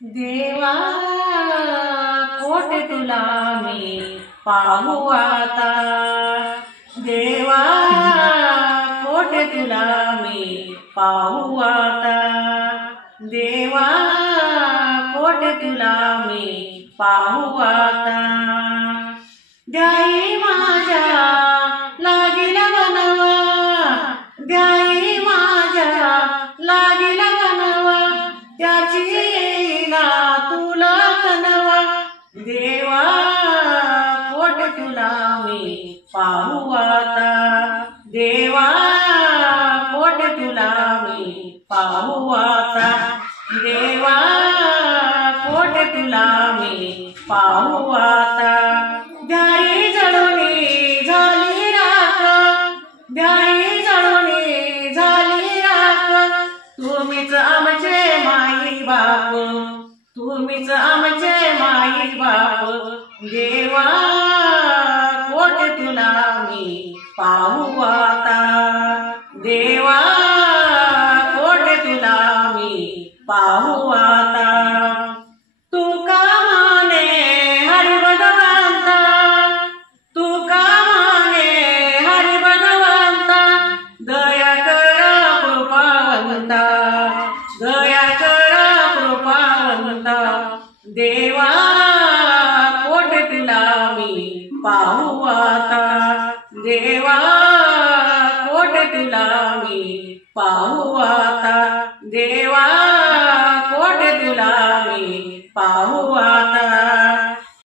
देवा कोठे तुला मी पाहू आता, देवा कोठे तुला मी पाहू आता, देवा कोठे तुला मी पाहू आता। द्याई माझ्या लागील बनवा, द्याई माझ्या लागील बनवा, त्याची येईना तुला तनवा। देवा कोठे तुला मी पाहू आता, देवा कोठे तुला मी पाहू आता, देवा कोठे तुला मी पाहू आता। द्याई जळुनी झाली राख, द्याई जळुनी झाली राख, तुम्हीच आमचे माई बाप, तुम्हीच आमचे माई बाप। देवा कोठे तुला मी पाहू आता, देवा कोठे तुला मी पाहू आता। तू का माने हरि भगवंता, तू का माने हरि भगवंता, दया कर कृपावंता, दया कर कृपावंता। देवा कोठे तुला मी पाहू आता, देवा कोठे तुला मी पाहू आता, देवा कोठे तुला मी पाहू आता।